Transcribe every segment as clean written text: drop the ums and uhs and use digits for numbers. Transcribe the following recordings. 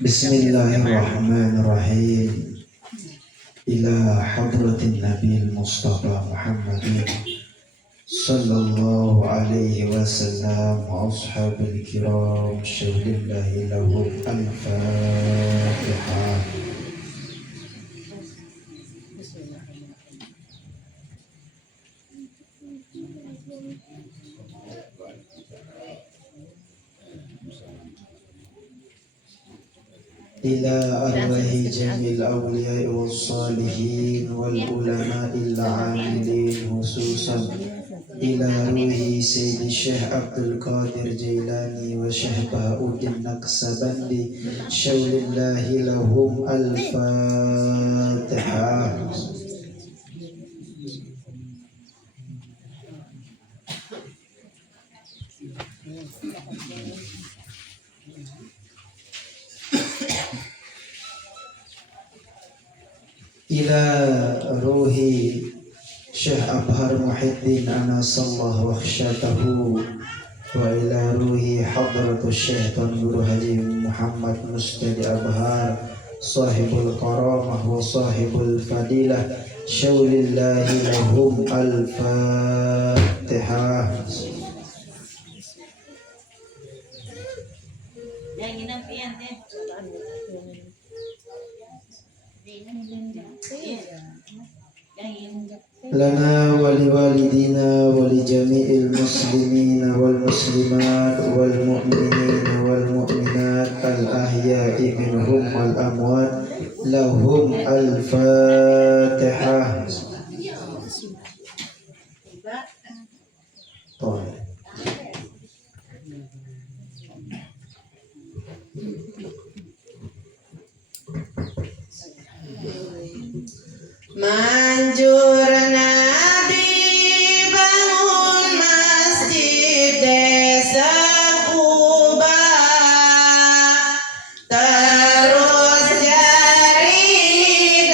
Bismillahirrahmanirrahim. Ila hadratin Nabi Mustafa Muhammadin sallallahu alaihi wasallam wa ashabil kiram syaulillahi lahum al-fatihah. إلى أرواح جميع الأولياء والصالحين والعلماء العاملين خصوصا إلى روح سيد الشيخ عبد القادر جيلاني وشيخ بهاء النقشبندي شول الله لهم الفاتحة. Ila ruhi Syekh Abhar Muhyiddin anasallahu wakhsyatahu wa ila ruhi hadratus Syekh Tuan Guru Haji Muhammad Mustadi Abhar sahibul karamah wa sahibul fadilah syaulillahi lahum al-fatihah. Lana wa liwalidina wa li jami'il muslimina wal muslimat wal mu'minina wal mu'minat al ahya'i minhum wal amwat lahum al fatihah. Manjur Nabi bangun masjid desa Kuba, terus jari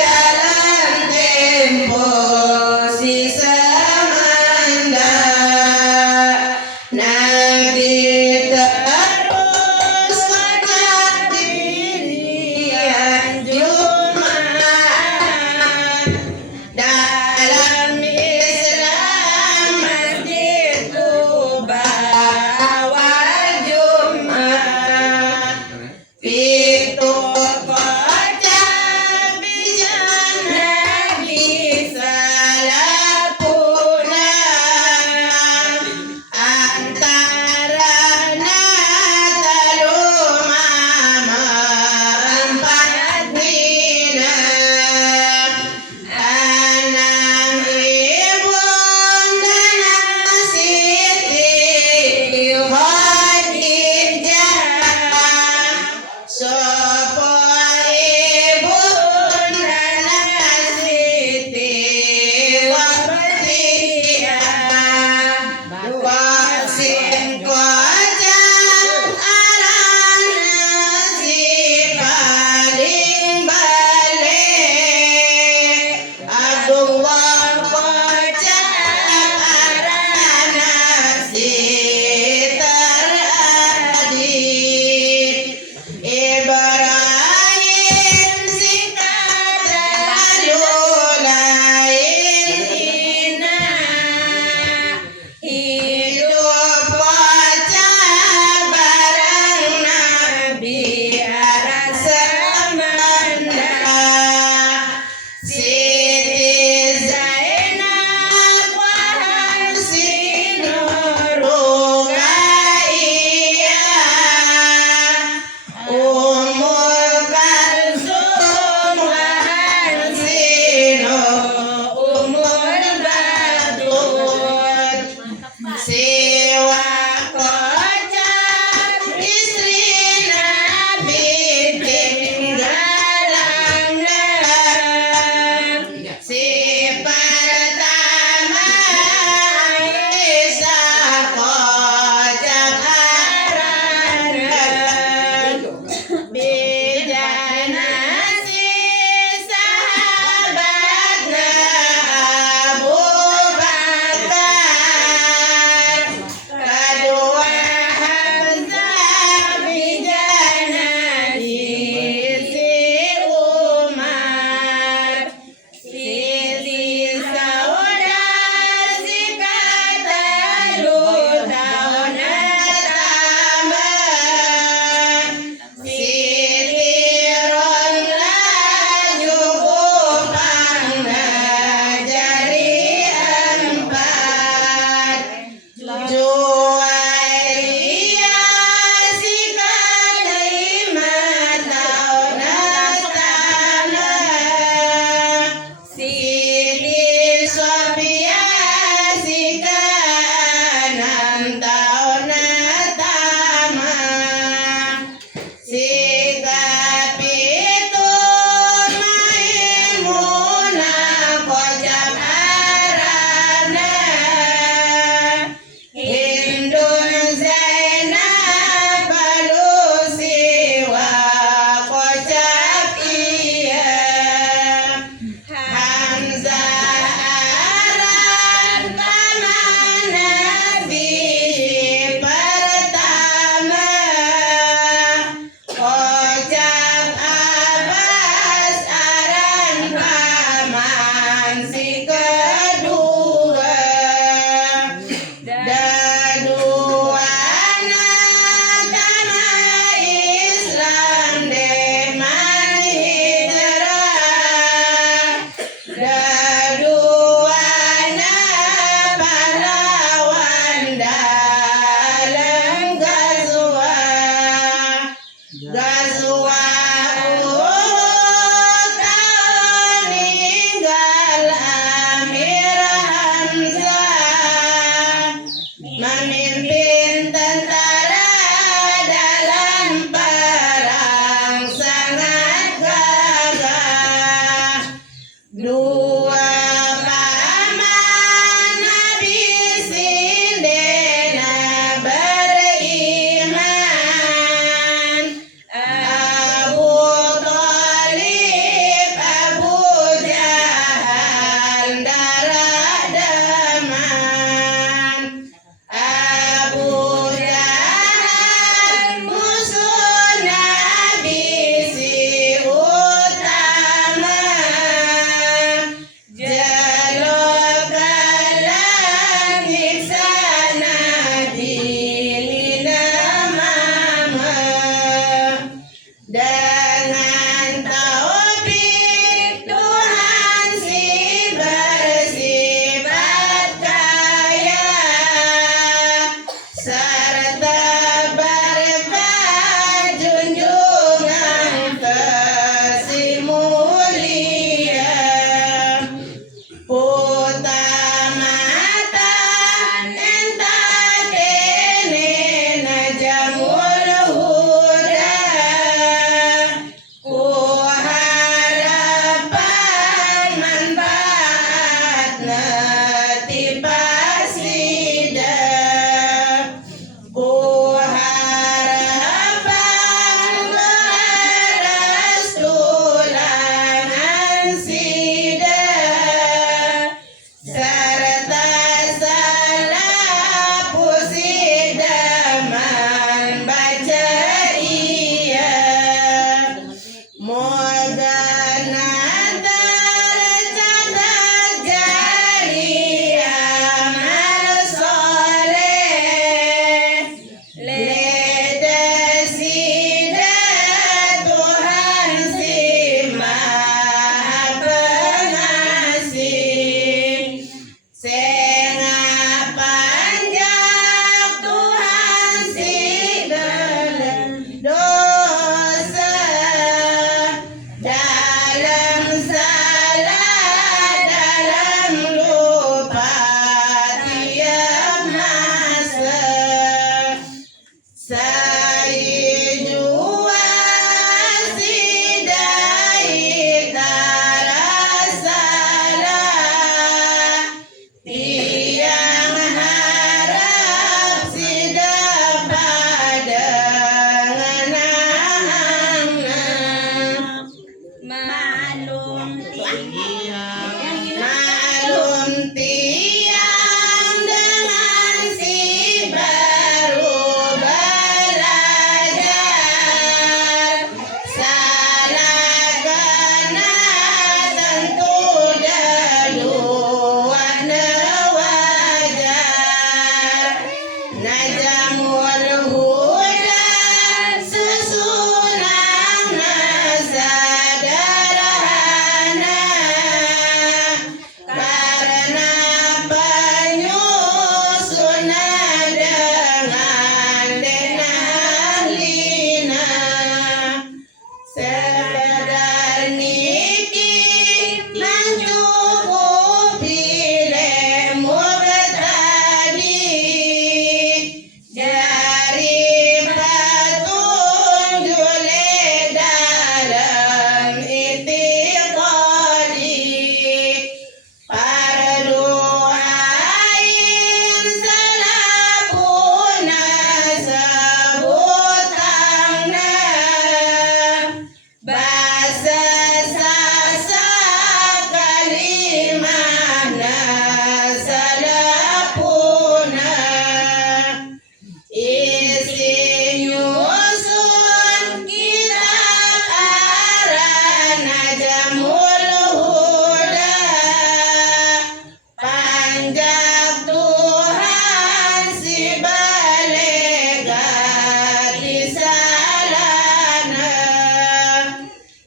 dalam tempo sisa manda. Nabi terus angkat diri Jumat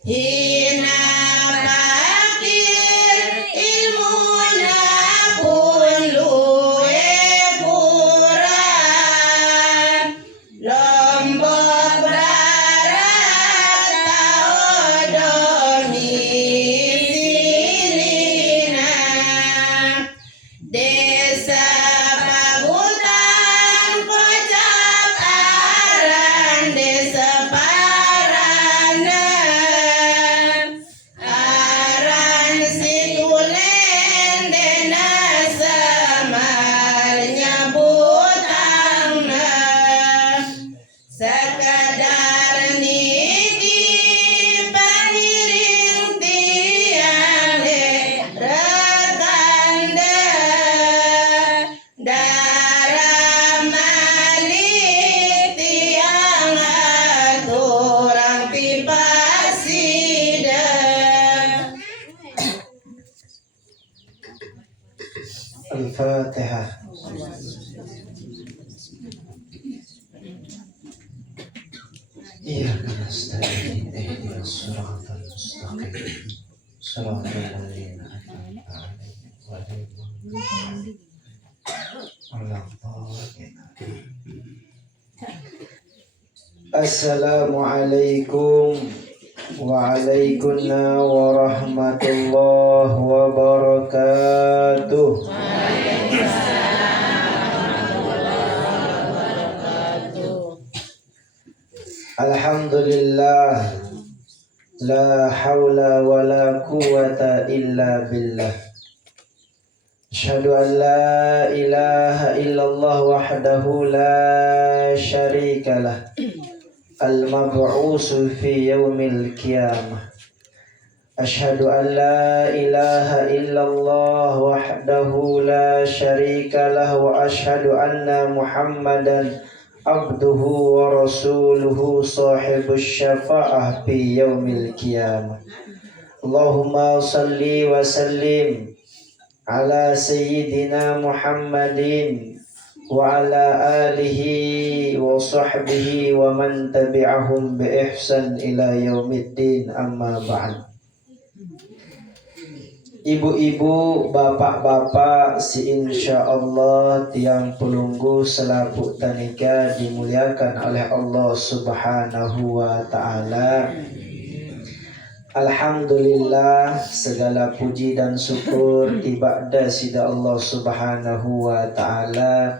hina fakir ilmuna pun luwe kurang lombok barat taodoni silina desa pabutan kocap aran desa parana aran situlen dena samarnya butangna sekadar niki pangiring tiang rekanda darah malik tiang aturang pipasida Al-Fatihah. Iyyaka nasta'in ihdinas siratal mustaqim siratal ladzina an'amta 'alaihim ghairil maghdubi 'alaihim waladdallin. Assalamualaikum waalaikumsalam warahmatullahi wabarakatuh. Alhamdulillah, la haula wa la quwata illa billah. Asyhadu an la ilaha illallah wahdahu la syarikalah, al-mab'usu fi yaumil qiyamah. Asyhadu an la ilaha illallah wahdahu la syarikalah wa asyhadu anna Muhammadan abduhu wa rasuluhu sahibus syafa'ah fi yaumil qiyamah. Allahumma salli wa sallim ala sayyidina Muhammadin wa ala alihi wa sahbihi wa man tabi'ahum bi ihsan ila yaumiddin, amma ba'd. Ibu-ibu, bapak-bapak, si insyaallah tiang pelunggu selaku tanika dimuliakan oleh Allah Subhanahu wa ta'ala. Alhamdulillah, segala puji dan syukur tibada sida Allah Subhanahu wa ta'ala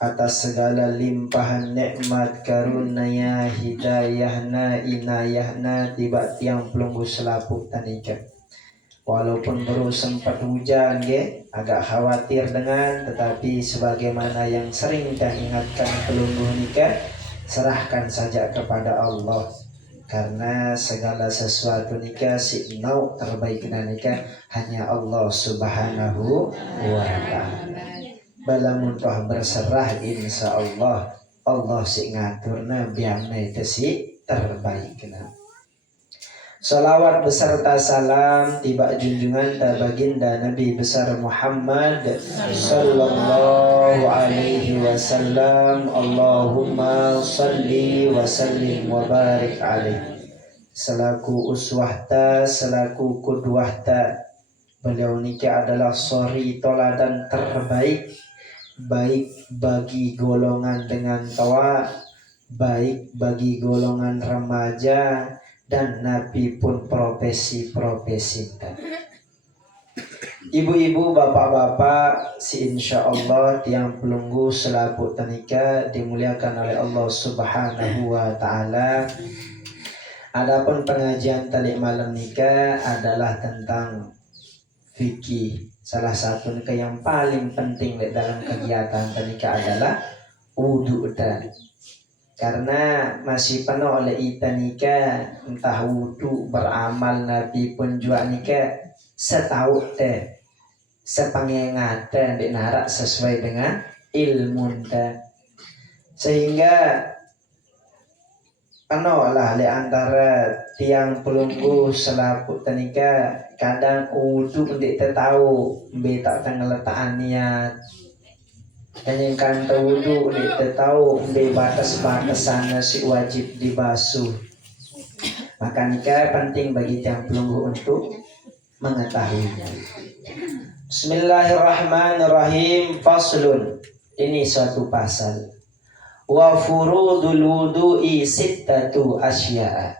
atas segala limpahan nikmat karunia hidayahna inayahna tiba tiang pelunggu selaku tanika. Walaupun baru sempat hujan agak khawatir dengan, tetapi sebagaimana yang sering kita ingatkan pelunggu nikah, serahkan saja kepada Allah. Karena segala sesuatu nikah si nau terbaik nikah hanya Allah Subhanahu wa ta'ala. Balamun toh berserah insya Allah, Allah si ngaturna biarna itu si terbaik. Salawat beserta salam tiba junjungan baginda Nabi besar Muhammad sallallahu alaihi wasallam. Allahumma salli wa sallim wa barik alaihi. Selaku uswahta, selaku kudwahta, beliau nikah adalah suri toladan terbaik, baik bagi golongan dengan tua, baik bagi golongan remaja, dan Nabi pun profesi-profesi. Ibu-ibu, bapak-bapak, si insyaallah tiang pelunggu selaku tanika dimuliakan oleh Allah Subhanahu wa ta'ala. Adapun pengajian tadi malam nikah adalah tentang fikih. Salah satu nikah yang paling penting dalam kegiatan nikah adalah wudu. Karena masih penuh oleh ita nikah, entah wudu beramal Nabi pun juga nikah setahu sepengengat di narak sesuai dengan ilmu sehingga penuh lah di antara tiang pelunggu selaku nikah kadang wudu untuk tahu beta tengah letak niat. Dan yang kan wudu ni tahu batas-batasan si wajib dibasuh. Maka nikah penting bagi tiang pelunggu untuk mengetahuinya. Bismillahirrahmanirrahim. Faslun. Ini suatu pasal. Wa furudul wudu'i sittatu asya'a.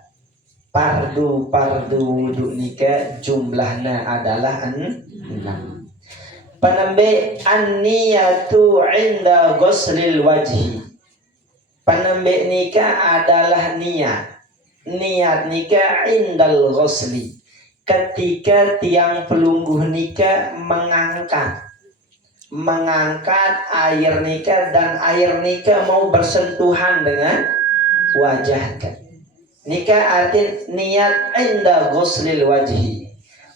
Pardu wudu nikah jumlahnya adalah 6. Penambe an-niyatu inda ghuslil wajhi. Penambe nikah adalah niat. Niat nikah indal ghusli. Ketika tiang pelungguh nikah mengangkat air nikah dan air nikah mau bersentuhan dengan wajah kan. Nikah arti niat inda ghuslil wajhi.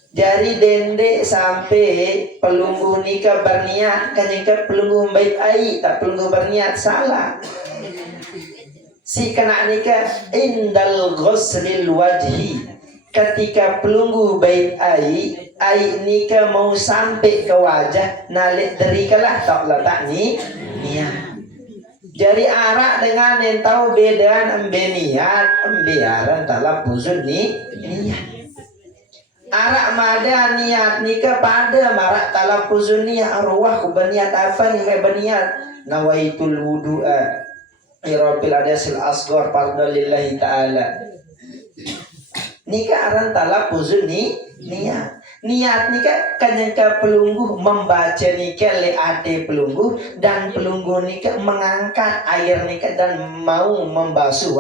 Dari dende sampai pelungguh nikah berniat kan nikah pelungguh baik ai tak pelungguh berniat salah. Si kena nikah indal ghuslil wajhi. Ketika pelungguh baik ai nikah mau sampai ke wajah nalik derikalah tak letak ni niat. Jadi arak dengan yang tahu bedaan embe niat embe aran dalam buzun ni niat. Arak mada niat nikah pada marak dalam buzun ni arwah ku berniat apa ni kayak berniat nawaitul wudu'a irafil adasil asghar fardhu lillahi ta'ala. Nikah aran talafuzun ni niat. Niat nikah kanyangka pelungguh membaca nikah le ade pelungguh dan pelungguh nikah mengangkat air nikah dan mau membasuh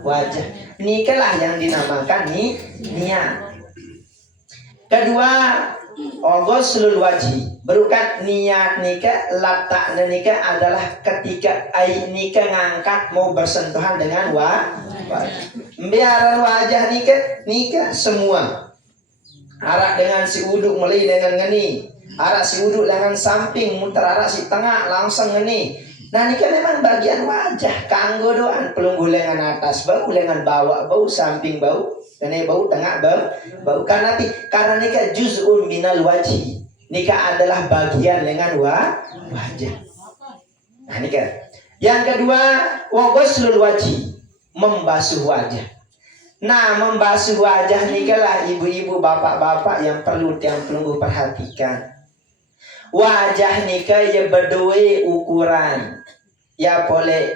wajah. Nikah lah yang dinamakan niat. Kedua, ghuslul wajhi. Berukan niat nikah, letak nikah adalah ketika air nikah ngangkat mau bersentuhan dengan wajah. Biaran wajah nikah semua. Arak dengan si uduk mulai dengan ngeni. Arak si uduk dengan samping muter arak si tengah langsung ngeni. Nah nikah memang bagian wajah. Kanggo doan pelungguh lengan atas bau, lengan bawah bau, samping bau, kene bau, tengah bau. Karena nikah juz'un minal wajhi. Nikah adalah bagian lengan wajah. Nah nikah. Yang kedua, wa ghuslul wajhi. Membasuh wajah. Nah membasuh wajah nikahlah ibu-ibu bapak-bapak yang perlu tiang pelungguh perhatikan. Wajah nikah ya berdua ukuran. Ya boleh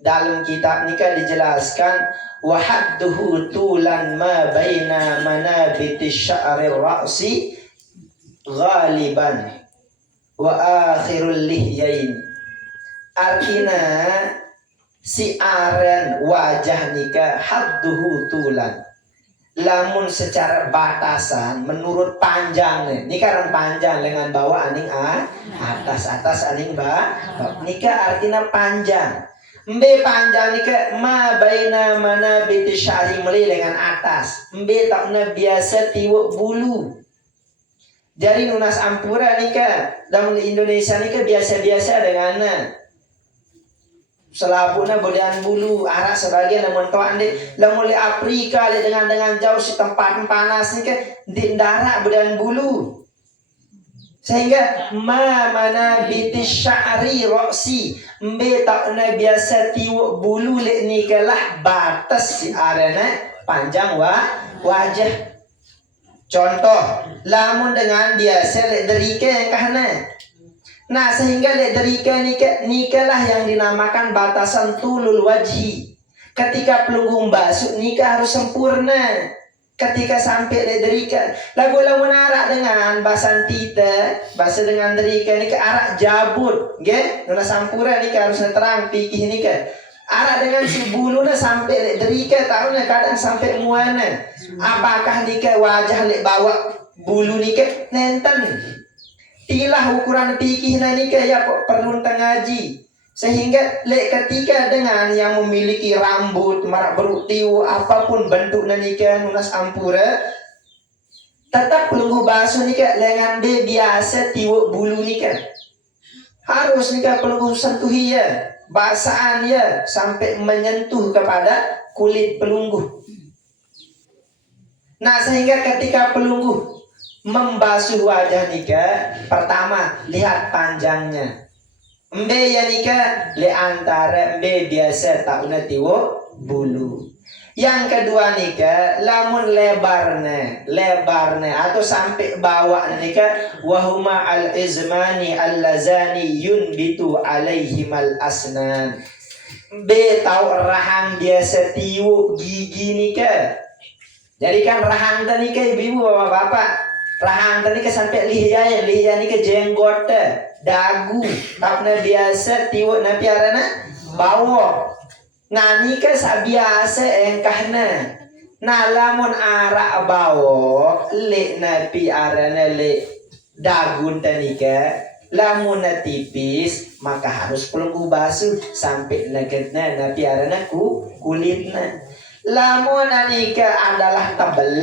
dalam kitab nikah dijelaskan wa hadduhu tulan ma baina manabitish sya'rir ra'si ghaliban wa akhirul lihyain. Artinya si aren wajah nikah hadduhu tulan. Lamun secara batasan menurut panjangnya nikah kan panjang dengan bawah aning atas aning nikah artinya panjang. Mbe panjang nikah ma baina mana biti syari meli dengan atas. Mbe takna biasa tiwuk bulu. Jadi nunas ampura nikah dalam Indonesia nikah biasa-biasa dengan selapuna bolehan bulu arah sebagian namun tuan di lemuli Afrika le dengan jauh si tempat panas ni ke di darat bolehan bulu sehingga mana biti sya'ri roksi mbe takna biasa tiwuk bulu le ni kelah batas si arena panjang wajah. Contoh lamun dengan biasa le derike yang kahna. Nah sehingga derika nikahlah yang dinamakan batasan tulul wajhi. Ketika pelunggung basuh nikah harus sempurna. Ketika sampai derika lagu menarak dengan basan tita, bahasa dengan derika nikah arak jabut, ge, nuna sampura nikah harus terang pikih nikah. Arak dengan si bulu na sampai derika tahunya kadang sampai muana. Apakah nikah wajah lek bawa bulu nikah nenten? Tilah ukuran pikih nikah ya perlu ngaji. Sehingga ketika dengan yang memiliki rambut marak berutiu apapun bentuk nikah nunas ampura tetap pelunggu basuh nikah lengan be biasa tiwuk bulu nikah. Harus nikah pelunggu sentuhi ya, basaan ya sampai menyentuh kepada kulit pelunggu. Nah sehingga ketika pelunggu membasuh wajah nikah, pertama lihat panjangnya. Mbe ya nikah le antara mbe biasa tak una tiwo bulu. Yang kedua nika lamun lebarnya atau sampai bawah nika wahuma al izmani allazani yunbitu alaihimal asnan. B tahu rahang dia setiwu gigi nika. Jadi kan rahang tadi ke ibu bapak-bapak, rahang tadi ke sampai lihya nika jenggot dagu, tapna biasa tiwu na piarana bawa. Nah nika sabiasa engkahna. Nah lamun arak bawa le na piarana le dagun tanika. Lamun na tipis maka harus pelenggu basuh sampai nagetna na piarana kulitna. Lamun nika adalah tebel,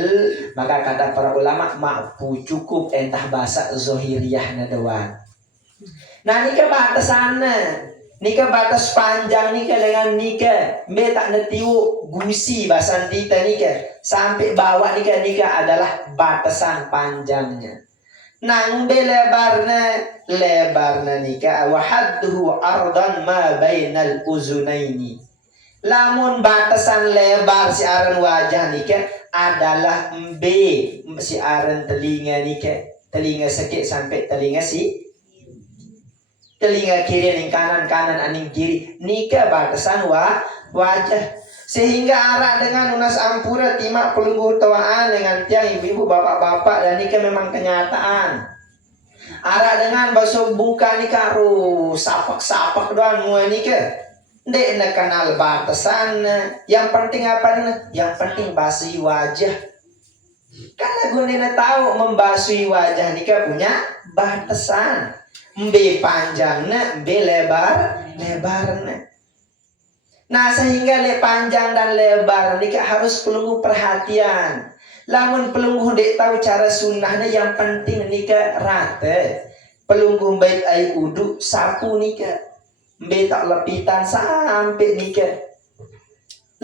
maka kata para ulama mampu cukup entah bahasa zohiriyah doang. Nah nika batasanna, nika batas panjang nika dengan nika me tak netiu gusi bahasan kita nika sampai bawah nika adalah batasan panjangnya. Nang be lebarna nika wahadduhu ardan ma bainal uzunaini. Lamun batasan lebar si aran wajah nika adalah B si aran telinga nika, telinga sekit sampai telinga kiri aning kanan aning kiri nika batasan wajah. Sehingga arak dengan unas ampura timak pelunggu tuaan dengan tiang ibu-ibu bapak-bapak dan nika memang kenyataan. Arak dengan basuh buka nika sapak-sapak doang mua nika. Dek nak kenal batasan. Yang penting apa nih? Yang penting basuh wajah. Karena gunanya tahu membasuh wajah nika punya batasan. B panjangnya, B lebarnya. Nah sehingga le panjang dan lebar nika harus pelunggu perhatian. Lamun pelunggu dek tahu cara sunnahnya, yang penting nika rata. Pelunggu baik air uduk sapu nika. B tak lepitan sampai nika.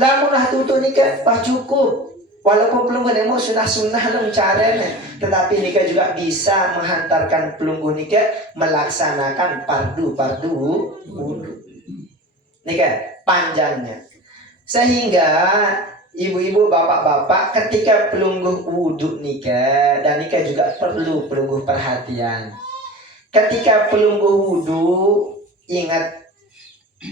Lamun lah tutup nika bah cukup. Walaupun pelunggu nemo sunnah lang caranya, tetapi nika juga bisa menghantarkan pelunggu nika melaksanakan fardu wudu. Nika panjangnya. Sehingga ibu-ibu bapak-bapak ketika pelunggu wudu nika dan nika juga perlu pelunggu perhatian. Ketika pelunggu wudu ingat,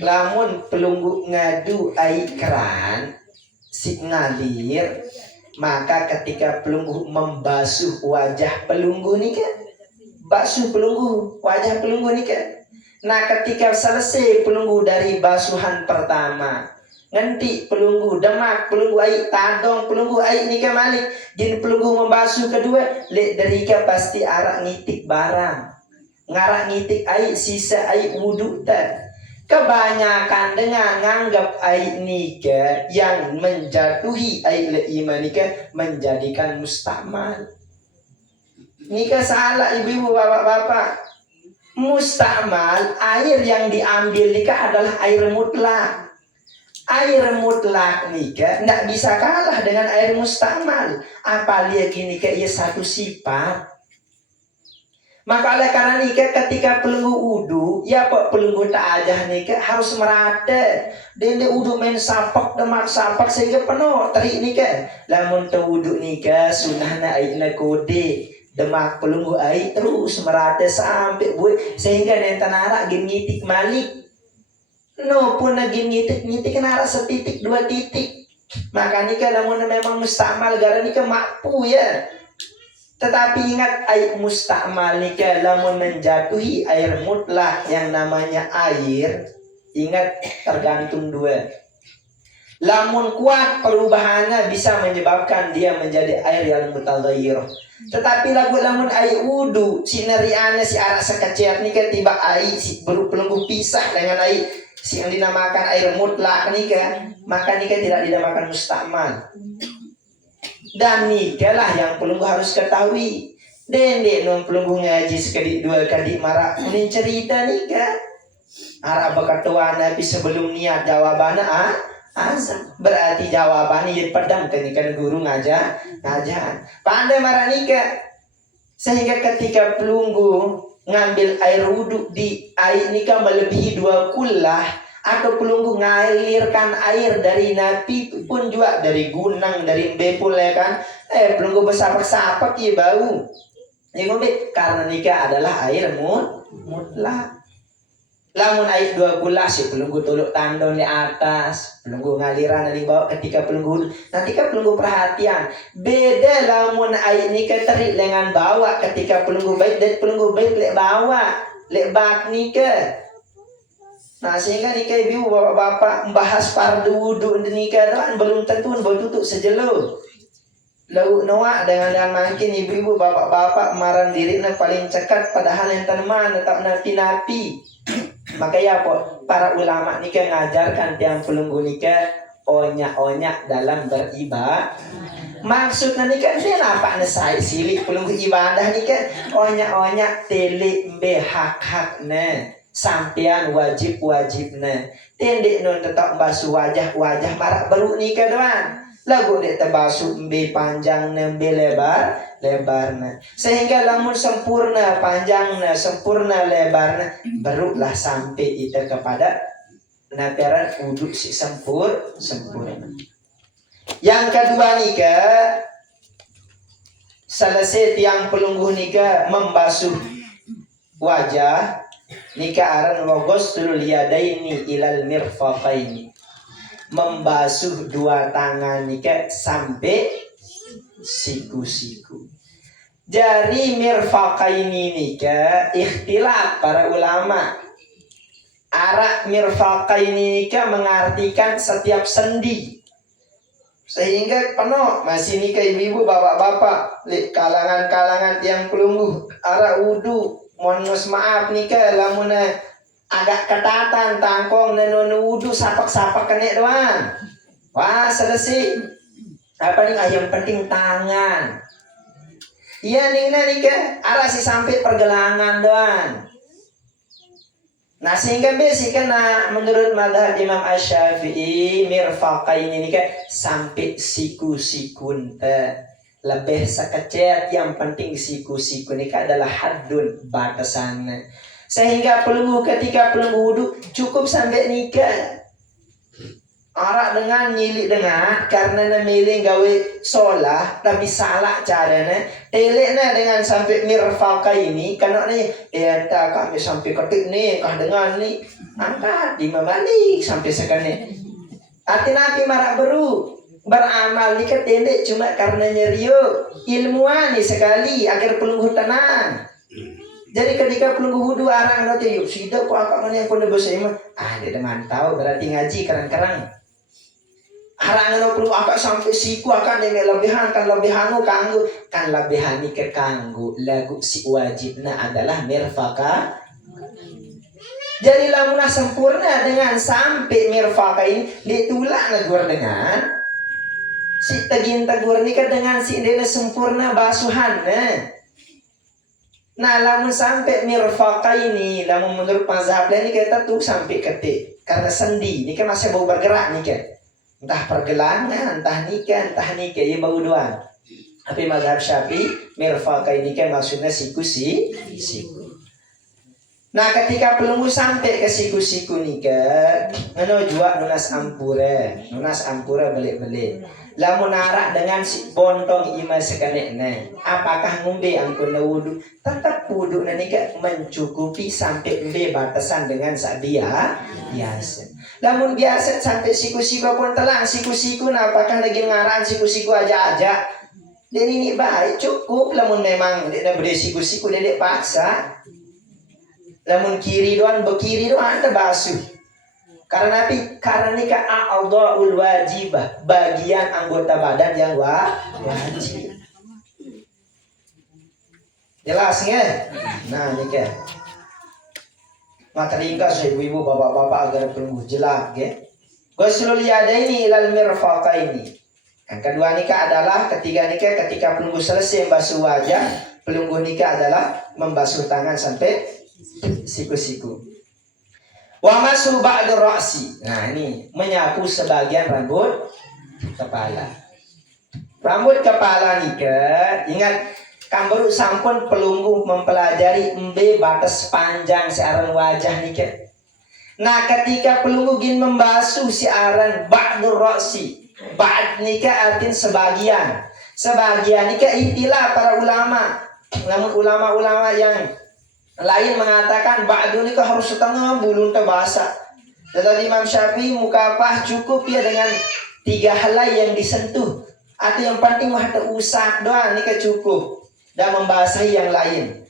lamun pelunggu ngadu air keran si ngalir, maka ketika pelunggu membasuh wajah pelunggu nika, basuh pelunggu wajah pelunggu nika. Nah ketika selesai pelunggu dari basuhan pertama, nanti pelunggu demak, pelunggu air tadong, pelunggu air nika malik, jin pelunggu membasuh kedua, lek derika pasti arak ngitik barang, ngarak ngitik air sisa air wudu tak. Kebanyakan dengan nganggap air nika yang menjatuhi air iman nika menjadikan mustamal. Nika salah ibu-ibu bapak-bapak. Mustamal air yang diambil nika adalah air mutlak. Air mutlak nika tidak bisa kalah dengan air mustamal. Apalagi nika ia satu sifat. Maka oleh karena nika ketika pelunggu wudu, ya pak pelunggu tak aja nika harus merata. Dende wudu main sapak demak sapak sehingga penuh terik nika. Lamun te wudu nika sunahna airna kode. Demak pelunggu air terus merata sampai buat sehingga nentan arak gin ngitik malik. No pun lagi ngitik nara setitik dua titik. Maka nika lamun memang mustamal gara nika mampu ya. Tetapi ingat air mustamal nika lamun menjatuhi air mutlak yang namanya air, ingat tergantung dua. Lamun kuat perubahannya bisa menyebabkan dia menjadi air yang mutaghayyir. Tetapi lamun air wudu sinariana si arak sekecil nika tiba air si pelunggu pisah dengan air si yang dinamakan air mutlak nika, maka nika tidak dinamakan mustamal. Dan nika lah yang pelunggu harus ketahui. Dende non pelunggu ngaji sekali dua kali marah kuning cerita nika. Arab berkatuan Nabi sebelum niat jawabannya azam. Berarti jawabannya jadi pedang ketika guru ngajar. Pandai marah nika. Sehingga ketika pelunggu ngambil air wudhu di air nika melebihi 2 kullah Atau pelunggu ngalirkan air dari napi pun juga dari gunang, dari bepul ya kan. Pelunggu bersapak-sapak ya bau. Ya ngombe karena nikah adalah air mutlak. Lamun air 2 gelas ya pelunggu tolok tandon di atas, pelunggu ngaliran di bawah ketika pelunggu. Nanti kan pelunggu perhatian. Beda lamun air nikah terik dengan bawa ketika pelunggu baik dan pelunggu baik lek bawa, lek bak nikah. Nah sehingga nikah ibu bapak-bapak membahas fardu wudu nikah doang belum tentu bertutup sejelo. Lalu noa dengan makin ibu-ibu bapak-bapak marah diri paling cekat padahal yang tanaman tetap napi-napi. Makanya para ulama nikah ngajarkan tiang pelunggu nikah onyak-onyak dalam beribadah. Maksudnya nikah dia apa nesai silik pelunggu ibadah nikah onyak-onyak telik be hak-hak sampean wajib-wajibna. Tendek non tetap basuh wajah-wajah marak baru nikah doang. Lagu dek terbasuh mbe panjang nembe lebarna sehingga lamun sempurna panjangna sempurna lebarna barulah sampai itu kepada naperan uduk si sempurna. Yang kedua nikah selesai tiang pelungguh nikah membasuh wajah nikah aran wa ghusl yadaini ilal mirfaqaini, membasuh 2 tangan nikah sampai siku-siku. Jadi mirfaqaini nikah ikhtilaf para ulama. Arah mirfaqaini nikah mengartikan setiap sendi. Sehingga penuh masih nikah ibu-ibu bapak-bapak kalangan-kalangan tiang pelungguh arah wudu mohon maaf nikah lamun agak ketatan tangkong nenu wudu sapak-sapak kena doang. Wah selesai. Apa nih yang penting tangan. Iya nih ke arah si sampai pergelangan doang. Nah sehingga basic kena menurut mazhab Imam Asy-Syafi'i mirfaqain ini kan sampai siku-siku lebih sekecil yang penting siku-siku ini adalah haddun batasannya. Sehingga pelunggu ketika pelunggu wudu cukup sampai nikah. Arak dengan nyilik dengan karena milih gawe solah tapi salah caranya. Teleknya dengan sampai mirfaka ini karena nih kami sampai ketik nih kah dengan nih angkat di balik sampai sekali. Hati nabi marak beramal nikah tendek cuma karena nyerio ilmuwan nih sekali agar pelunggu tenang. Jadi ketika pelunggu wudu arang nanti yuk sidak kok akak mana yang pun bahasa iman dia mantau berarti ngaji kerang-kerang arang no perlu akak sampai siku akan yang lebihan kan lebihanu kanggu kan lebihani ke kanggu lagu si wajibna adalah mirfaka. Jadi lamunah sempurna dengan sampai mirfaka ini ditulak negur dengan si tegin tegur nikah dengan si dena sempurna basuhan Nah, lamun sampai mirfaka ini, lamun menurut mazhab ini kita tuh sampai ketik karena sendi, ini kan masih bau bergerak nih kan, entah pergelangan, entah nikah, ya bau doang. Tapi mazhab Syafi'i mirfaka ini kan maksudnya siku. Nah, ketika pelunggu sampai ke siku nikah, menojua nunas ampura belik. Lamun narak dengan si bontong ima sekeneknya, apakah ngumbe angkun wudu? Tetap wudu nikah mencukupi sampai ngumbe batasan dengan sabia biasa. Lamun biasa sampai siku-siku pun telang siku-siku, nah apakah lagi ngarang siku-siku aja? Dan ini baik cukup. Lamun memang dia beri siku-siku dia paksa. Lamun kiri doang bekiri doang terbasuh. Karena nikah a'dha'ul wajibah, bagian anggota badan yang wajib. Jelas nggak? Nah nikah. Maka ringkas ibu-ibu bapak-bapak agar pelungguh jelas ya. Ghuslul yadaini ilal mirfaqaini. Yang kedua nikah adalah ketika pelungguh selesai membasuh wajah, pelungguh nikah adalah membasuh tangan sampai siku-siku. Wa masu ba'dur ra'si. Nah, ini menyapu sebagian rambut kepala. Rambut kepala nikah, ingat kambaru sampun pelungguh mempelajari batas panjang searan wajah nikah. Nah ketika pelunggu gin membasuh si aran ba'dur ra'si. Ba'd nikah artinya sebagian. Sebagian nikah itilah para ulama. Namun ulama-ulama yang lain mengatakan ba'du nikah harus setengah bulu basah. Tetapi Imam Syafi'i mukafah cukup ya dengan 3 helai yang disentuh. Atau yang penting ada usap doang nikah cukup. Dan membasahi yang lain.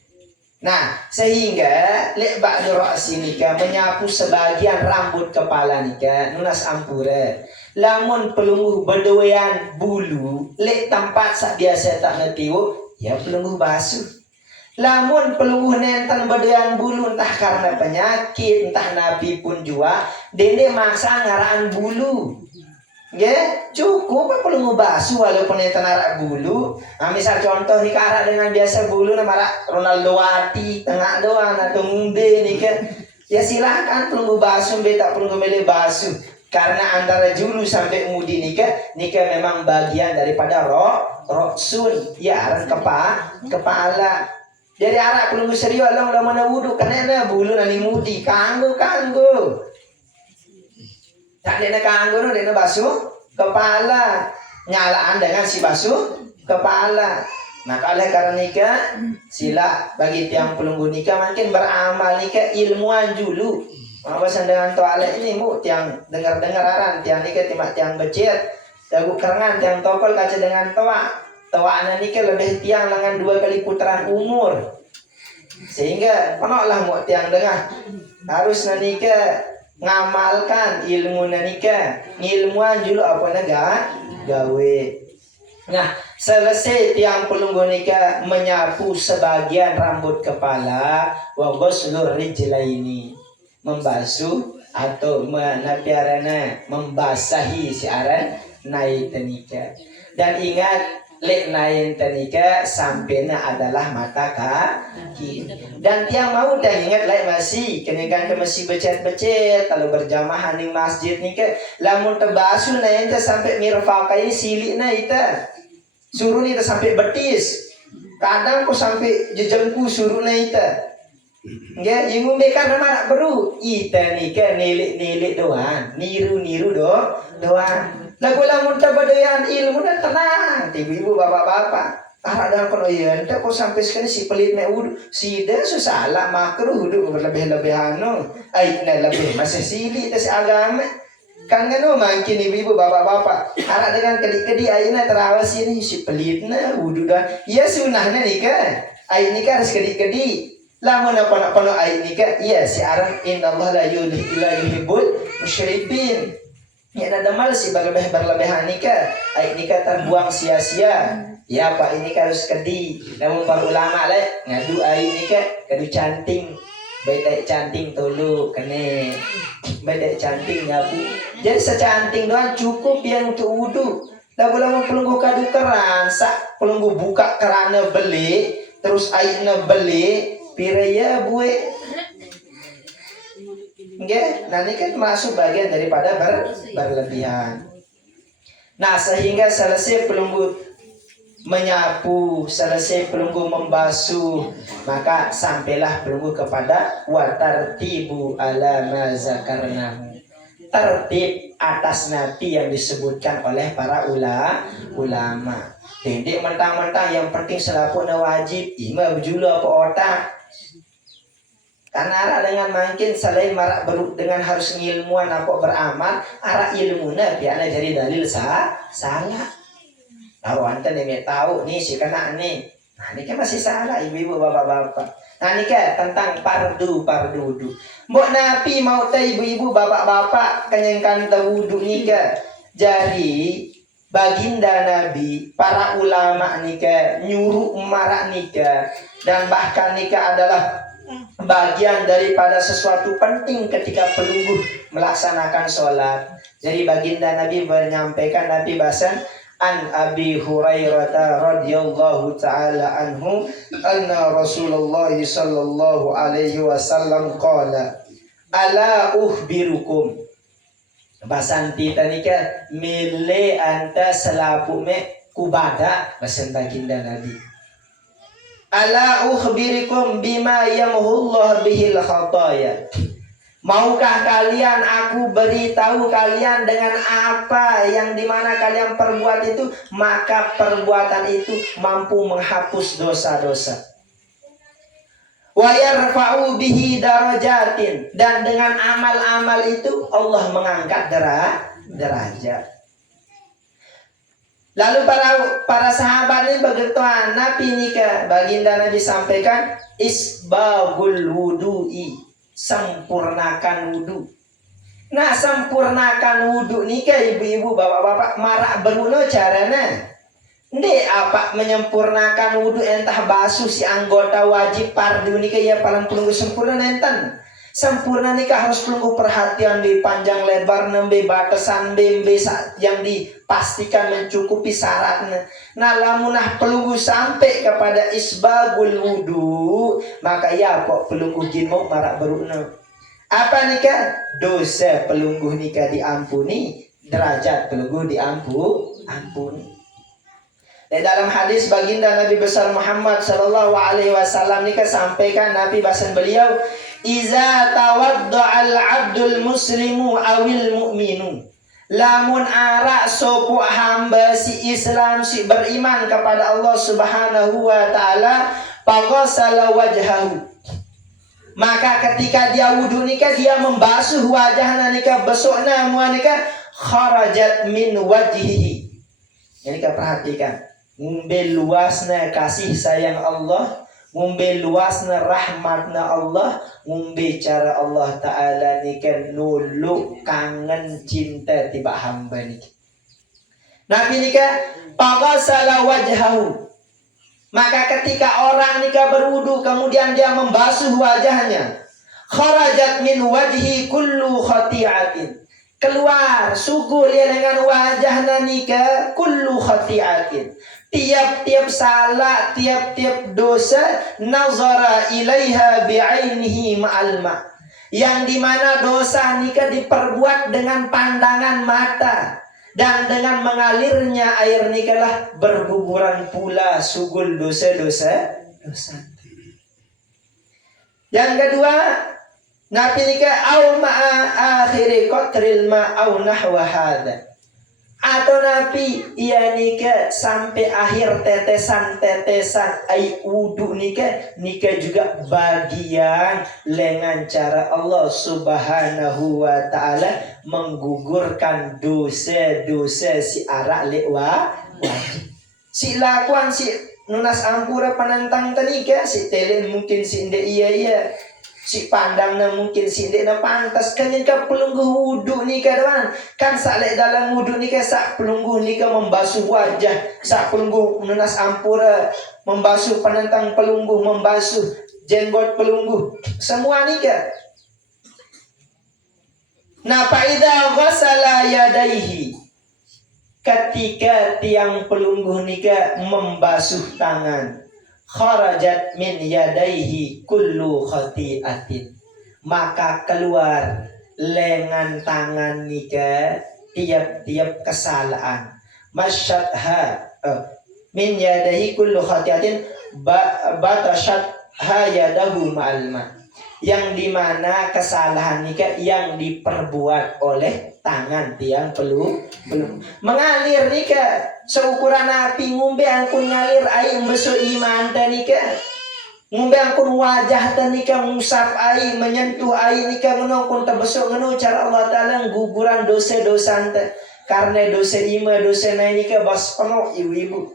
Nah, sehingga lek ba'du ra'si nikah menyapu sebagian rambut kepala nikah nunas ampura. Lamun pelungguh berdoyan bulu, lek tempat sak biasa tak netiwo, ya pelungguh basuh. Lamun pelungguh nenten berdoyan bulu entah karena penyakit, entah nabi pun jua, dende maksa ngaraan bulu. Ya, cukup pelungguh basuh walaupun nenten arak bulu. Nah, misal contoh nih arak dengan biasa bulu nama arak Ronaldo Wati tengah doang atau ngumbe nih kan. Ya silakan pelungguh basuh, tak pelungguh mele basuh. Karena antara julu sampai mudi nikah memang bagian daripada roksun, ya aran kepala. Jadi arak pelungguh serius lah mana wudu karena bulu nani mudi kanggo. Tak ada kanggo no basuh kepala, nyalaan dengan si basuh kepala. Nah kalau karena nikah sila bagi tiang pelungguh nikah makin beramal nikah ilmuwan julu. Mabasan dengan toalet ini mu tiang dengar aran tiang nikah tiang becet, dagu kerengan tiang tokol kaca dengan toa anak nikah lebih tiang dengan 2 kali putaran umur. Sehingga penoklah mu tiang dengar harus nikah ngamalkan ilmu nikah ngilmuan julu apa gawe. Nah selesai tiang pelunggu nikah menyapu sebagian rambut kepala wa ghuslur rijlaini membasuh atau menapiarana membasahi si aran naik nikah. Dan ingat lek naik nikah sampainya adalah mata kaki. Dan tiang mau dan ingat lek masih kenekan ke masih becet kalau berjamaah di masjid nikah lamun terbasuh naik sampai mirfaqai silik naik suruh nih sampai betis. Kadang kok sampai jejengku suruh naik ya, yang ngumbekan nama beru ita nikah nilik doang, niru doang. Lagu lamun tabadayan ilmu dan tenang, ibu-ibu bapak-bapak. Ada kono iya, ndak kok sampai sekali si pelit me wudu, si dah susah makruh wudu berlebih-lebihan no. Lebih masih sili si agama. Kan ngano makin ibu-ibu bapak-bapak. Ada dengan kedi-kedi ayeuna terawas ini si pelitna wudu dah. Ya sunahnya nikah. Ai nikah harus kedi-kedi. Lamun apa ai nikah, iya si aran innallaha la yuhibbul musyrifin. Ya ada mal si berlebihan nikah, ai nikah terbuang sia-sia. Ya Pak ini harus kedi. Namun para ulama ngadu ai nikah kadu canting. Baik canting tolu kene. Baik canting ya Bu. Jadi secanting doang cukup yang untuk wudu. Lagu-lagu pelunggu kadu keran, sak pelunggu buka kerana beli, terus airnya beli. Piraya bue, nah ini kan masuk bagian daripada berlebihan. Nah sehingga selesai pelunggu menyapu, selesai pelunggu membasuh, maka sampailah pelunggu kepada watartibu ala mazakarnahu. Tertib atas nabi yang disebutkan oleh para ulama. Tidak mentang-mentang yang penting selapuna wajib, ima berjulu apa otak. Karena arah dengan makin selain marak dengan harus ngilmuan apa beramal, arah ilmunya biarlah jadi dalil salah. Tahu anda nih tahu nih si kena nih. Nah ini kan masih salah ibu-ibu bapak-bapak. Nah ini kan tentang pardu wudu. Mbok napi mau ta ibu-ibu bapak-bapak kenyangkan ta wudu nika. Jadi baginda Nabi, para ulama nikah nyuruh marak nikah dan bahkan nikah adalah bagian daripada sesuatu penting ketika pelunggu melaksanakan sholat. Jadi baginda Nabi menyampaikan Nabi bahasan an Abi Hurairah radhiyallahu taala anhu anna Rasulullah sallallahu alaihi wasallam qala ala ukhbirukum bahasan kita nikah mile anta selapu me kubada bahasan baginda Nabi. Ala ukhbirikum bima yamhullah bihil khataya. Maukah kalian aku beritahu kalian dengan apa yang dimana kalian perbuat itu, maka perbuatan itu mampu menghapus dosa-dosa. Wa yarfa'u bihi darajatin, dan dengan amal-amal itu Allah mengangkat derajat. Lalu para sahabat ini bergetuan Nabi nikah, baginda Nabi sampaikan isbagul wudu'i, sempurnakan wudu. Nah, sempurnakan wudu nikah ibu-ibu, bapak-bapak, marak beruno caranya. Ndek apa menyempurnakan wudu entah basuh si anggota wajib fardu nikah ya paling pelunggu sempurna nenten. Sempurna nikah harus pelunggu perhatian di panjang lebar nembe batasan bembe yang dipastikan mencukupi syaratnya. Nah, lamunah pelunggu sampai kepada isbagul wudu, maka ya kok pelunggu gimok marak beruna. Apa nikah? Dosa pelunggu nikah diampuni, derajat pelunggu ampuni. Dan dalam hadis baginda Nabi besar Muhammad sallallahu alaihi wasallam nikah sampaikan Nabi bahasan beliau, iza tawadda'al abdul muslimu awil mu'minu, lamun arak sopo hamba si Islam si beriman kepada Allah subhanahu wa ta'ala, faghasala wajhahu, maka ketika dia wudu nikah dia membasuh wajahnya nikah, besoknya mua nikah kharajat min wajhihi. Ini kita perhatikan, ngumbe luasnya kasih sayang Allah, ngumbe luasnya rahmatnya Allah, ngumbe cara Allah Ta'ala nikah nuluk kangen cinta tiba hamba nikah. Nabi nikah faghasala wajhahu, maka ketika orang nikah berwudu kemudian dia membasuh wajahnya, kharajat min wajhi kullu khati'atin, keluar suku dia dengan wajahnya nikah kullu khati'atin, tiap-tiap salah, tiap-tiap dosa, nazara ilaiha bi'ainihi ma'alma, yang dimana dosa nikah diperbuat dengan pandangan mata, dan dengan mengalirnya air nikahlah berguguran pula sugul dosa-dosa. Yang kedua, Nabi nikah au ma'a akhiri qatril ma'au nahwa hadha, atau Nabi ia nikah sampai akhir tetesan-tetesan air wudu nikah juga bagian dengan cara Allah subhanahu wa ta'ala menggugurkan dosa-dosa si arak lekwa wajib. Si lakuan si nunas ampura penantang tanika, si telen mungkin si inde iya si pandangnya mungkin si inde na pantas kan ka pelunggu wudu nikah doang kan saleh dalam wudu nikah sak pelunggu nikah membasuh wajah, sak pelunggu nunas ampura membasuh penantang pelunggu, membasuh jenggot pelunggu, semua nikah. Nah, faida ghasala yadaihi, ketika tiang pelunggu nikah membasuh tangan, kharajat min yadaihi kullu khati'atin, maka keluar lengan tangan nikah tiap-tiap kesalahan. Masyadha min yadaihi kullu khati'atin batashat hayadahu ma'alma, yang dimana kesalahan nikah yang diperbuat oleh tangan tiang belum mengalir nikah seukuran api, ngumbe angkun ngalir air besok iman dan nikah, ngumbe angkun wajah dan nikah ngusap air menyentuh air nikah menongkun terbesok ngenu cara Allah Ta'ala guguran dosa-dosa ante, karena dosa ima dosa naik nikah bas penuh ibu-ibu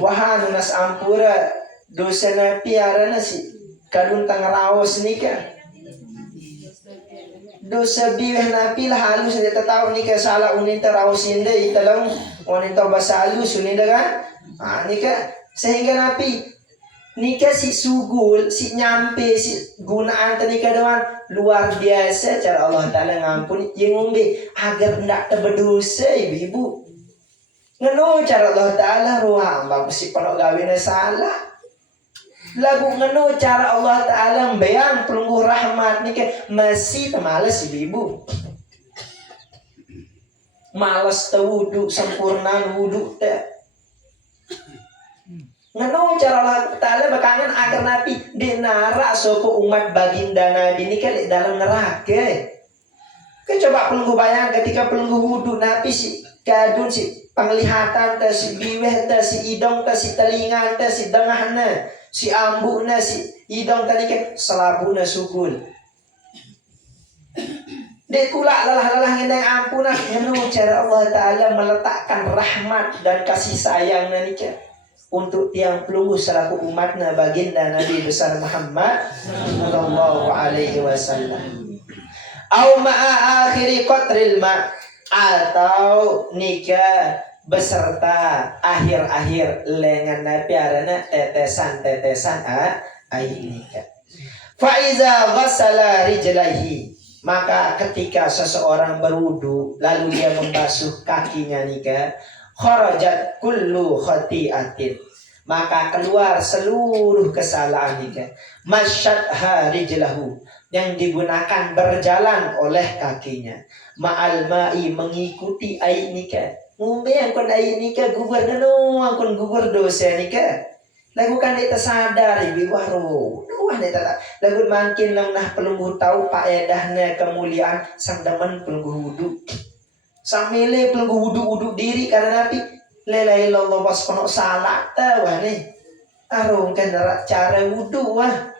wahan nas ampura dosa napi arana si kadun tang raos nikah dosa biweh napi lah halus dia tahu nikah salah unita raos inda italang wanita bahasa halus unita kan nikah sehingga napi nikah si sugul si nyampe si gunaan nikah doang luar biasa cara Allah Ta'ala ngampuni yang ngombe agar ndak terberdosa ibu-ibu ngeno cara Allah Ta'ala ruang bagus si penok gawinnya salah lagu ngeno cara Allah Ta'ala bayang pelungguh rahmat nikah masih temales ibu-ibu malas tewudu sempurna wudu teh Ngano cara Allah Ta'ala bakangan agar Nabi dinara sopo umat baginda Nabi ini kan dalam neraka. Coba pelunggu bayang ketika pelunggu wudhu Nabi si kadun si penglihatan ta si biweh ta si idong ta si telinga ta si dengahna si ambukna si idong tadi kan selabuna sukul. Dek kula lalah-lalah ngendang ampunah ngano cara Allah Ta'ala meletakkan rahmat dan kasih sayang nanika untuk tiang pelunggu selaku umatnya baginda Nabi besar Muhammad sallallahu alaihi wasallam. Au ma'a akhiri qatril ma, atau nikah beserta akhir-akhir lengan Nabi arana tetesan-tetesan air nikah. Fa iza ghassala rijlaihi, maka ketika seseorang berwudu lalu dia membasuh kakinya nikah, kharajat kullu khati'atin, maka keluar seluruh kesalahan nikah. Masyadha rijlahu, yang digunakan berjalan oleh kakinya. Ma'al ma'i, mengikuti air nikah. Ngumbe angkon air nikah gugur dano, angkon gugur dosa nikah. Lagukan dia sadar ibu wahro. Wah dia tak. Lagu makin lang nah pelunggu tahu faedahnya kemuliaan sang demen pelunggu wudu. Samile pelunggu wudu diri karena Nabi la ilaha illallah waspono salat wah ni arung kan cara wudu wah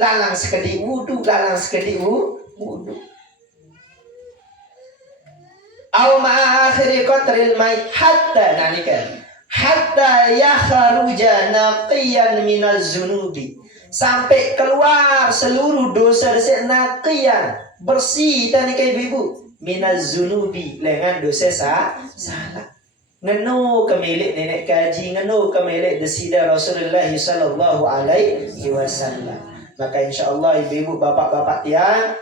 lalang sekedi wudu wudu aw ma akhiri qatril mai hatta nanika hatta yakhruja naqiyan minaz zunubi, sampai keluar seluruh dosa-dosa naqiyan bersih tanika ibu minaz zunubi dengan dosa salah. Ngeno kemilik nenek kaji, ngeno kemilik desida Rasulullah sallallahu alaihi wasallam. Maka insyaallah ibu-ibu bapak-bapak tiang,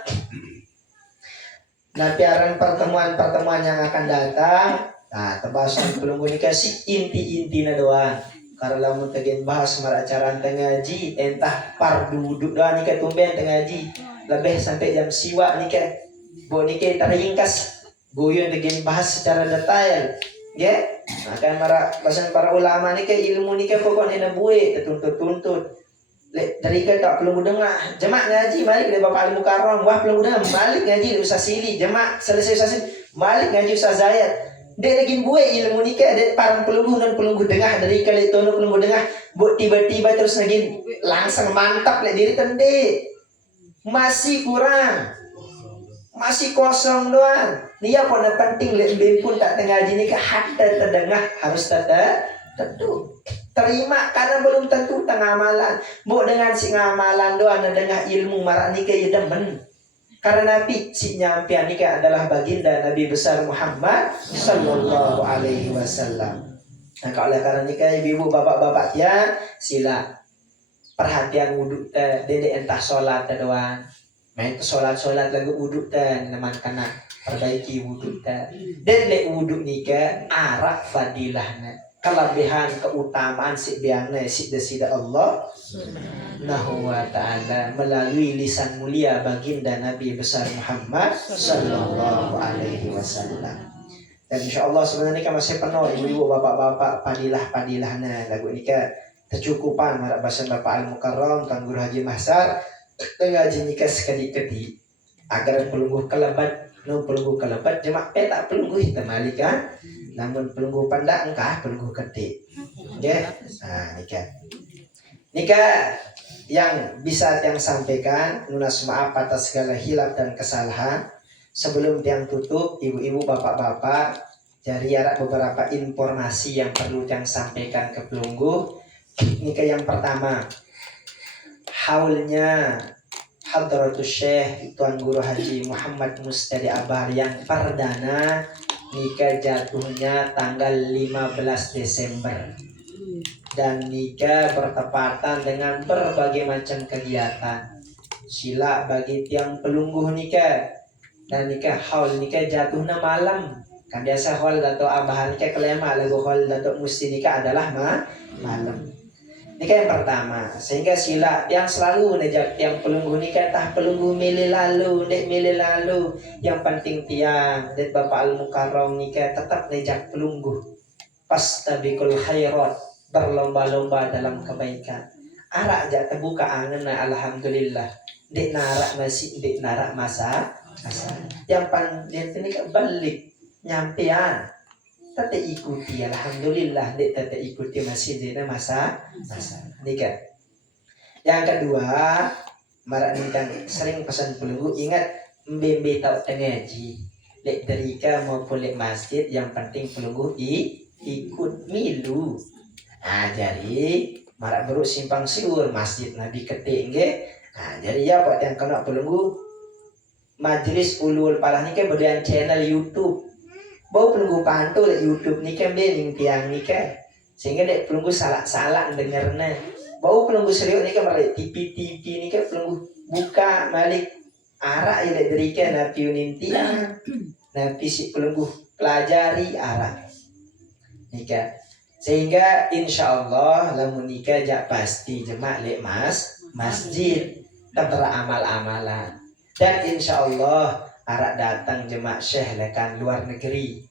nanti akan pertemuan-pertemuan yang akan datang, nah tebasan pelunggu nikah si inti-intina doang. Karena lamun tegen bahas mar acara ngaji, entah pardu wudhu doang nikah tumben ngaji. Lebih sampai jam siwa nikah. Bo nikah taringkas, goyo tegen bahas secara detail. Ya, akan bahasan para ulama ni ke ilmu ni ke pokoknya nak buat tuntut. Dari ke tak perlu dengar jemaah ngaji balik dari Bapak Al Mukarram, wah perlu dengar balik ngaji Ustaz Sili, jemaah selesai Ustaz Sili balik ngaji Ustaz Zayat. Dia lagi buat ilmu ni ke ada parang pelunggu dan pelunggu dengar dari kali tono pelunggu dengar, buat tiba-tiba terus lagi langsung mantap le diri tende. Masih kurang. Masih kosong doang. Dia pun penting lebih pun tak tengah ni ke hatta terdengar harus tentu terima karena belum tentu tengah amalan. Bo dengan si ngamalan doang dengar ilmu marak ni ke demen. Karena Nabi si nyampian ni ke adalah baginda Nabi besar Muhammad sallallahu alaihi wasallam. Nah kalau karena ni ke ibu bapak-bapak ya sila perhatian wudhu dede entah solat doang. Main solat lagu wudhu teman kana perbaiki wudhu dan le wudhu nika arak fadilahna kelebihan keutamaan si biangna si desida Allah Subhanahu wa ta'ala melalui lisan mulia baginda Nabi besar Muhammad sallallahu alaihi wasallam. Dan insyaallah sebenarnya masih penuh ibu-ibu bapak-bapak padilah-padilahna lagu nika tercukupan marak bahasa Bapak Al Mukarram Kang Guru Haji Mahsar ngaji nikah sekali-kali agar pelungguh kelebat, no pelungguh kelebat jemaah tak pelungguh hitam malik kan, namun pelungguh pandak engkah pelungguh ketik, okay? Nah nikah yang bisa yang sampaikan lunas maaf atas segala hilaf dan kesalahan. Sebelum yang tutup, ibu-ibu bapak-bapak dari arah beberapa informasi yang perlu yang sampaikan ke pelungguh. Nikah yang pertama, haulnya Hadratus Syekh Tuan Guru Haji Muhammad Mustadi Abar yang perdana nikah jatuhnya tanggal 15 Desember dan nikah bertepatan dengan berbagai macam kegiatan sila bagi tiang pelungguh nikah dan nikah haul nikah jatuhnya malam kan biasa haul dato abahan nikah kelema lagu haul dato musti nikah adalah malam. Nikah yang pertama, sehingga sila yang selalu nejak yang pelungguh nikah tah pelungguh milih lalu, yang penting tiang dan Bapak Al Mukarram nikah tetap nejak pelungguh. Pastabikul khairat, berlomba-lomba dalam kebaikan. Arak aja terbuka angen alhamdulillah. Dek narak masih dek narak masa. Yang panjang ini balik nyampean. Tete ikuti alhamdulillah dek tete ikuti masih dek masa. Nika. Yang kedua, marak ningkang sering pesan pelunggu ingat mbembe tau tengaji. Lek derika maupun lek masjid yang penting pelunggu ikut milu. Nah jadi marak beruk simpang siur masjid Nabi ketik nge. Nah jadi ya pak yang kena pelunggu majelis ulul palah ni kan berdaya channel YouTube. Bau pelunggu pantu lek YouTube ni kan bening tiang ni kan. Sehingga dek pelunggu salah dengernya. Bau pelunggu serius ni kan marak TV ni kan pelunggu buka malik arak ya dek derika napi unin tiang. Napi si pelunggu pelajari arak. Nika. Sehingga insya Allah lamun nikah jak pasti jemaah lek masjid tak beramal-amalan dan insya Allah arak datang jemaah syekh lekan luar negeri.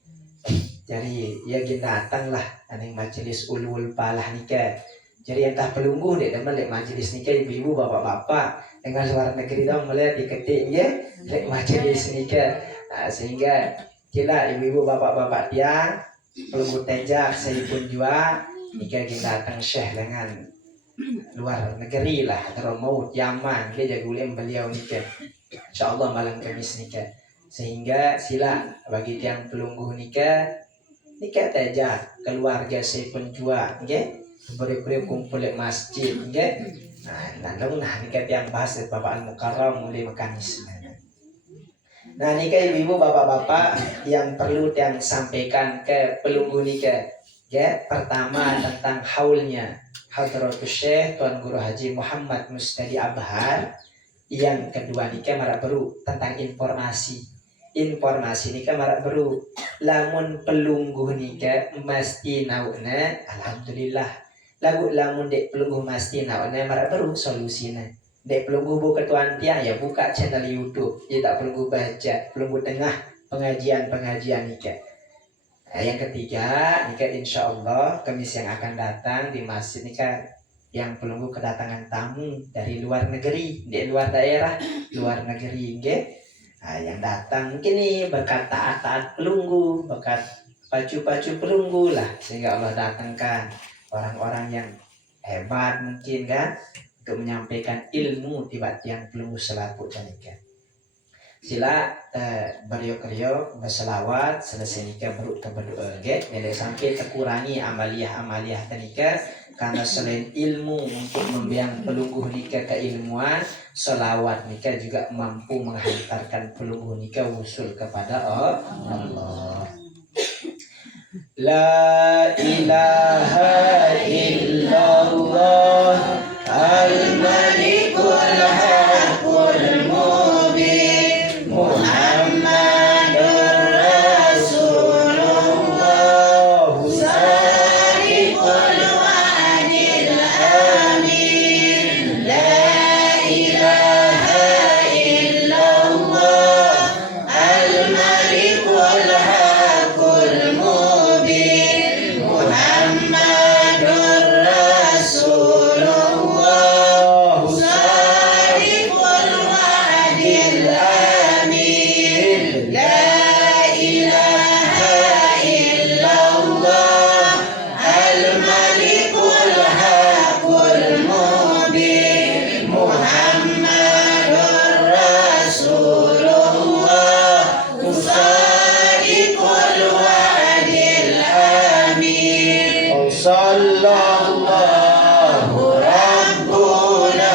Jadi ya gin datang lah aning majelis ulul palah nikah. Jadi entah pelungguh dek demen lek majelis nikah ibu-ibu bapak-bapak dengan luar negeri dong melihat diketik ya lek majelis nikah. Nah, sehingga kira ibu-ibu bapak-bapak tiang pelunggu tejak saya pun jua nikah kita datang syekh dengan luar negeri lah atau mau Yaman dia jagulim beliau nikah insyaallah malam Kamis nikah sehingga sila bagi tiang pelunggu nikah tejak keluarga saya pun jua nggih beri-beri kumpul di masjid nggih nah nikah tiang bahas Bapak Al-Mukarram mulai mekanisme. Nah nikah ibu-ibu bapak-bapak yang perlu yang sampaikan ke pelunggu nikah ya pertama tentang haulnya Hadratus Syekh Tuan Guru Haji Muhammad Mustadi Abhar. Yang kedua nikah marak beru tentang informasi nikah marak beru lamun pelunggu nikah mesti nauna alhamdulillah lamun dek pelunggu mesti nauna marak beru solusinya. Dek pelunggu buka tuan tiang ya buka channel YouTube. Ya tak pelunggu baca, pelunggu tengah pengajian nikah. Nah, yang ketiga nikah insya Allah Kamis yang akan datang di masjid nikah yang pelunggu kedatangan tamu dari luar negeri, di luar daerah, luar negeri, nggih. Nah, yang datang mungkin nih berkat taat pelunggu, berkat pacu pelunggu lah sehingga Allah datangkan orang-orang yang hebat mungkin kan. Untuk menyampaikan ilmu tiba yang pelunggu selaku nikah. Sila beliau berselawat selesai nikah beruk berdoa get tidak sampai terkurangi amaliyah nikah karena selain ilmu untuk membiang pelunggu nikah keilmuan selawat nikah juga mampu menghantarkan pelunggu nikah usul kepada Allah. La ilaha illallah Al-Malikul Haqqul Mubin Muhammadur Rasulullah Sariqul Wa'adil Amin La ilaha illallah Al-Malikul Haqqul Mubin Muhammadur Rasulullah Sallallahu Rabbuna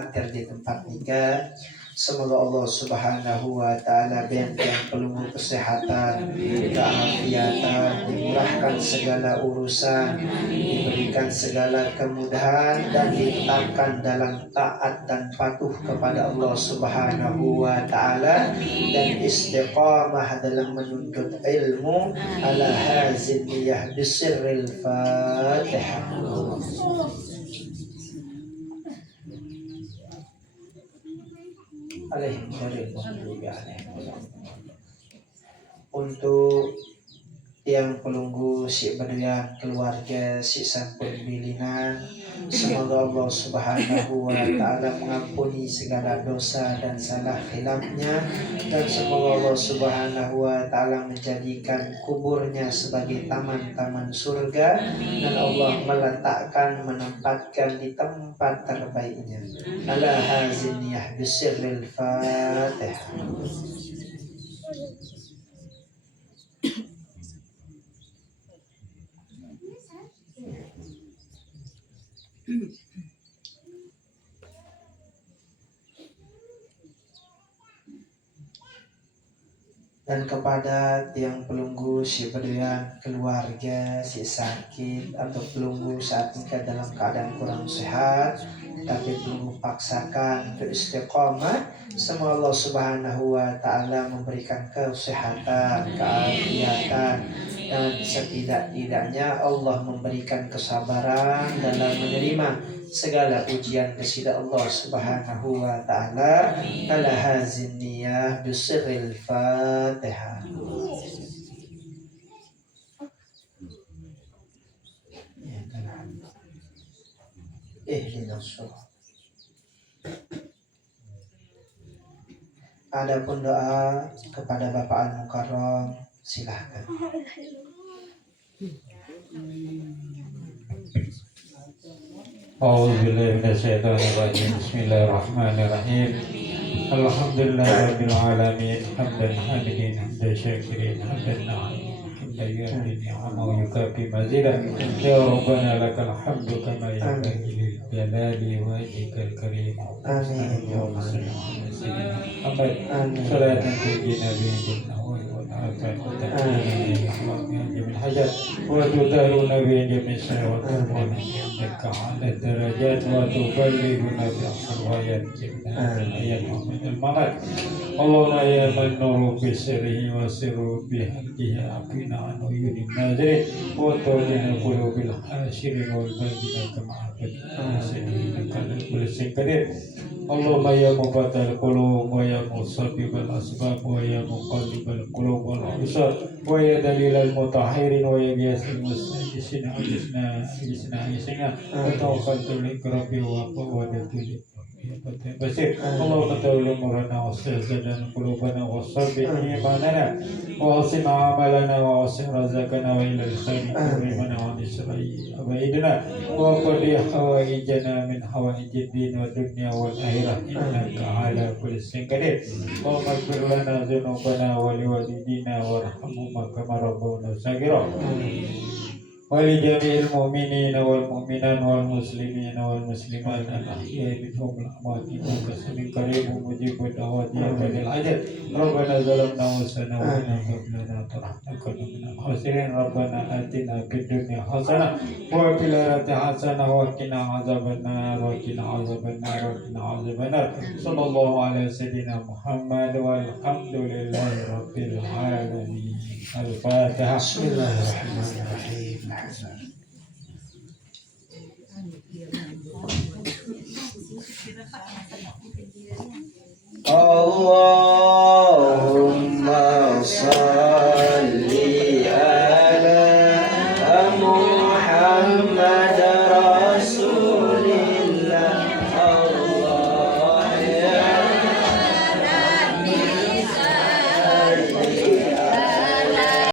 hadir di tempat nikah. Semoga Allah Subhanahu wa taala berikan pelunggu kesehatan, keafiatan, dimurahkan segala urusan, diberikan segala kemudahan dan diletakkan dalam taat dan patuh kepada Allah Subhanahu wa taala dan istiqamah dalam menuntut ilmu ala hazin niyah bisirril Fatihah. Untuk tiang pelunggu si berdua keluarga si sampun bilinan, semoga Allah Subhanahu wa taala mengampuni segala dosa dan salah khilafnya, dan semoga Allah Subhanahu wa taala menjadikan kuburnya sebagai taman-taman surga, dan Allah menempatkan di tempat terbaiknya. Ala hazin niyah bisirril Fatihah. Dan kepada tiang pelunggu si berdua keluarga si sakit atau pelunggu saat nikah dalam keadaan kurang sehat tapi pelunggu paksakan untuk istiqomah, semoga Allah Subhanahu wa taala memberikan kesehatan, keafiatan, dan setidak-tidaknya Allah memberikan kesabaran dalam menerima segala ujian kepada Allah Subhanahu wa taala. Ala hazin niyah bisirril Fatihah. Adapun doa kepada Bapak Al-Mukarram, silahkan. A'udzubillahi minasyaitonirrajim. Bismillahirrahmanirrahim. Alhamdulillahirabbil alamin. Hamdan hamidin, hamdan syakirin, hamdan na'imin. Hamdan ni'ama wa yukafi mazidah. Ya Rabbana lakal hamdu kama yanbaghi lil jalali wajhikal karim. Amin. Ya Allah Muhammad. Salatan tunjina bihi jannah wa afatan wa ta'ala min hajat wa tudaruna bihi jami'a syahawat wa innaka 'ala darajat wa tuballighuna bi ahwayat ayat al-mamat. Allahumma ya man nuru bi sirrihi wa sirru bi haqqihi afina an uyunin nazirin wa tawlina qulubil hasirin wal badina kama abadina kana kulli qadir. Allahumma ya mubatal qulub wa ya musabbibal asbab wa ya muqallibal qulub wal absar wa ya dalilal mutahhirin wa ya biasil mustajisina ajisna wa tawakkaltu likrabi wa qawadatul basir. Allahumma tawallu murana wa sirjana qulubana wa sabbit imanana wa asim amalana wa asim razaqana wa ilal khairi kurimana wa nisrai abaidana wa qadi hawaijana min hawaijid din wa dunya wal akhirah innaka ala kulli syai'in qadir. Allahumma ighfir lana dhunubana wa liwalidina warhamhuma kama rabbawna saghira. ولجميع المؤمنين والمؤمنات والمسلمين والمسلمات الأحياء منهم الأموات إنك سميع قريب مجيب الدعوات يا ذا العجل. ربنا ظلمنا أنفسنا وإن لم تغفر لنا وترحمنا من الخاسرين. ربنا آتنا في الدنيا حسنة وفي الآخرة حسنة وقنا عذاب النار وقنا عذاب النار وقنا عذاب النار. صلى الله على سيدنا محمد والحمد لله رب العالمين. الفاتحة. Bismillahirrahmanirrahim.